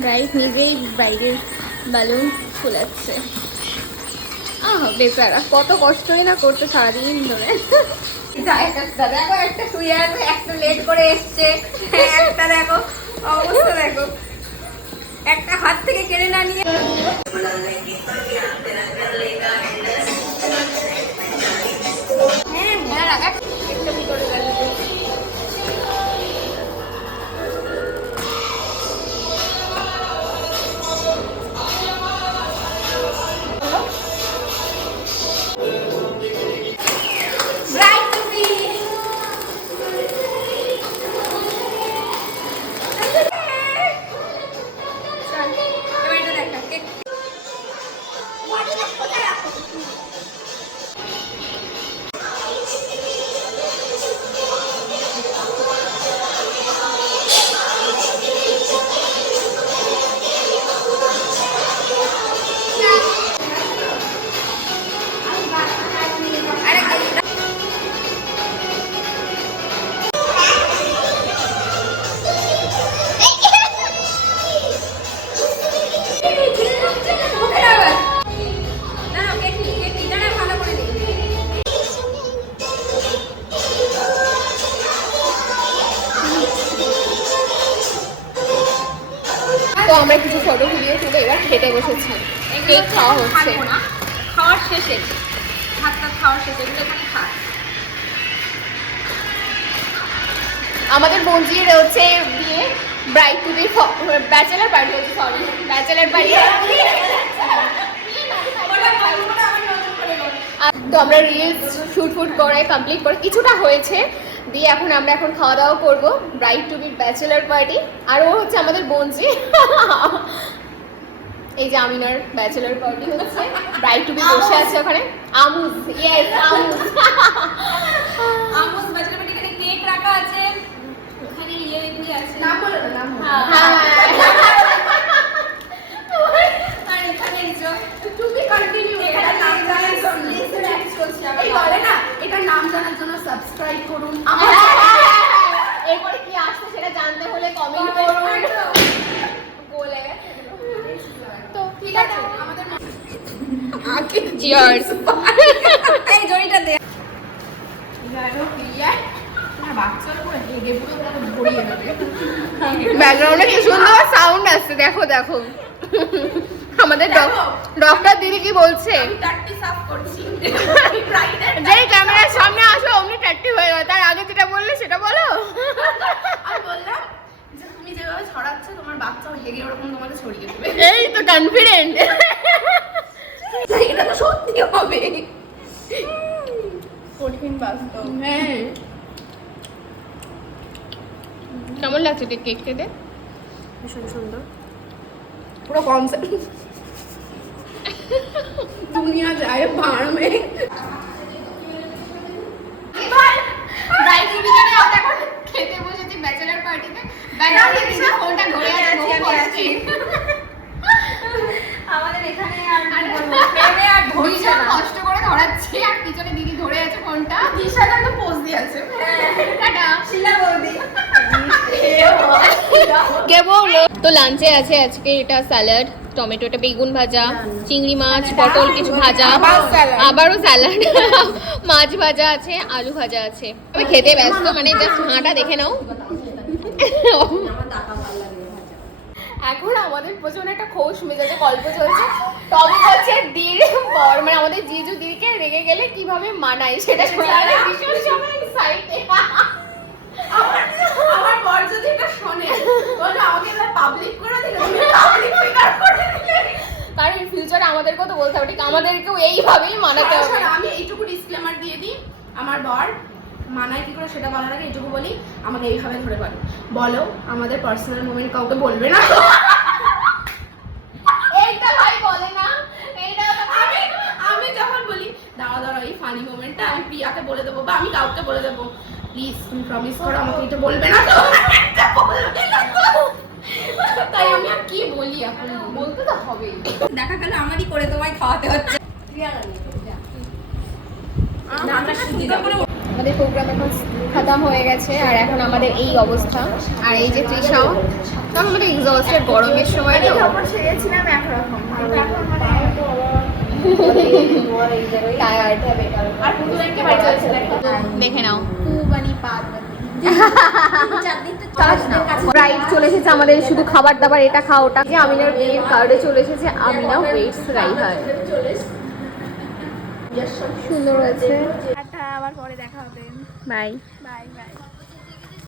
Bright নিজেই বাইরের বালুন ফুলাচ্ছে। বেচারা কত কষ্টই না করতে সারাদিন ধরে। দেখো একটা শুয়ে আছে, একটা লেট করে এসছে, একটা দেখো অবস্থা, দেখো একটা হাত থেকে কেড়ে না নিয়ে। হ্যাঁ একটা ভিতরে গেল। তো আমরা কিছু ফটো ভিডিও তুলে এবার খেতে বসেছি। কেক খাওয়া হচ্ছে, খাওয়ার শেষে, ভাতটা খাওয়ার শেষে এগুলো এখানে খা। আমাদের বোনজির হচ্ছে বিয়ে, bride to be, bachelor party হচ্ছে, সরি ব্যাচেলার পার্টি। তো আমরা রিলস শুট করে কমপ্লিট করে কিছুটা হয়েছে দিয়ে এখন আমরা খাওয়া দাওয়া করবো, bride to be bachelor party. আর ও হচ্ছে আমাদের বোনজি, এই যে আমিনার ব্যাচেলার পার্টি হচ্ছে, ব্রাইড টু বি বসে আছে ওখানে। আমুজ, ইয়েস আমুজ, আমুজ ব্যাচেলার পার্টি। এখানে কেক রাখা আছে, ওখানে ইয়ে আছে, নাম বলো না, নাম। হ্যাঁ আর এখানে টু বি কন্টিনিউ। এখানে নাম জানার জন্য চলছে, এই বলে না এটার নাম জানার জন্য সাবস্ক্রাইব করুন। এরপরে কি আসছে সেটা জানতে হলে কমেন্ট করুন বলে। তো ঠিক আছে, আমাদের আগে চিয়ার্স। এই জড়িটা দে। জানো ক্লিয়ার না, বাচ্চার উপরে হেগে পুরো ভরিয়ে দেবে। ব্যাকগ্রাউন্ডে কি সুন্দর সাউন্ড আসছে, দেখো দেখো। আমাদের ডক্টর দিদি কি বলছে, আমি টাট্টি সাফ করছি। যেই ক্যামেরার সামনে আসো অমনি টাট্টি হয়ে গেল। তার আগে যেটা বললে সেটা বলো। আমি বললাম যে তুমি যেভাবে ছড়াচ্ছ তোমার বাচ্চাও হেগে ওরকম তোমাকে ছড়িয়ে দেবে। এই তো কনফিডেন্ট, এটা তো সত্যি হবে। কঠিন বাস্তব। হ্যাঁ কেমন লাগছে কেক খেতে? ভীষণ সুন্দর, পুরো কনসেপ্ট দুনিয়া যায় ভাড় মে। খেতে বসেছি ব্যাচেলার পার্টিতে, ফোনটা ধরে আছে। আমাদের এখানে আর ভীষণ কষ্ট করে ধরাচ্ছি, আর পিছনে দিদি ধরে আছে ফোনটা। দিশাটা তো পোজ দিয়ে আছে। টাটা শিলা বৌদি। তো লাঞ্চে আছে আজকে এটা স্যালাড, টমেটোটা বেগুন ভাজা, চিংড়ি মাছ, পটল কিছু ভাজা, আবারও স্যালাড, মাছ ভাজা আছে, আলু ভাজা আছে। আমি খেতে ব্যস্ত, মানে জাস্ট হাঁটা দেখে নাও। এখন আমাদের প্রচন্ড একটা খোশ মেজাজে গল্প চলছে। তবে হচ্ছে দিদি বর, মানে আমাদের জিজু দিদিকে রেগে গেলে কিভাবে মানায় সেটা ভীষণ সবাই সাইডে। আমার বর যদি এটা শোনে বলে আমাকে এবার পাবলিক করে দিল, পাবলিক ফিগার করে দিলে, কারণ ফিউচারে আমাদেরকেও তো বলতে হবে, ঠিক আমাদেরকেও এইভাবেই মানাতে হবে। আমি এইটুকু ডিসক্লেমার দিয়ে দিই, আমার বর মানায় কি করে সেটা বলার আগে এইটুকু বলি, আমাকে এইভাবে ধরে বলো আমাদের পার্সোনাল মোমেন্ট কাউকে বলবে না। এইটা ভাই বলে না, এইটা আমি যখন বলি দাঁড়াও এই ফানি মোমেন্টটা আমি প্রিয়াকে বলে দেবো বা আমি কাউকে বলে দেবো, প্লিজ তুমি প্রমিস করো আমাকে এটা বলবে না তো। তাই আমি আর কি বলি, এখন বলতে তো হবেই। দেখা গেল আমারই করে তোমায় খাওয়াতে হচ্ছে। আমাদের প্রোগ্রাম এখন খতম হয়ে গেছে আর এখন আমাদের এই অবস্থা। আর এই যে তৃষাও তখন আমাদের এক্সস্টেড, গরমের সময় তো সেরেছিলাম একরকম, কিন্তু এখন মানে টায়ার্ড। আর পুতুলকে বাড়ি চলছে দেখে নাও পুবানি পাত রাইড চলে এসেছে আমাদের, শুধু খাবার দাবার এটা খাও ওটা। যে আমিনার বিয়ের কার্ডে চলে এসেছে আমিনা ওয়েটস রাইহার। সুন্দর হয়েছে। আবার পরে দেখা হবে। Bye bye bye.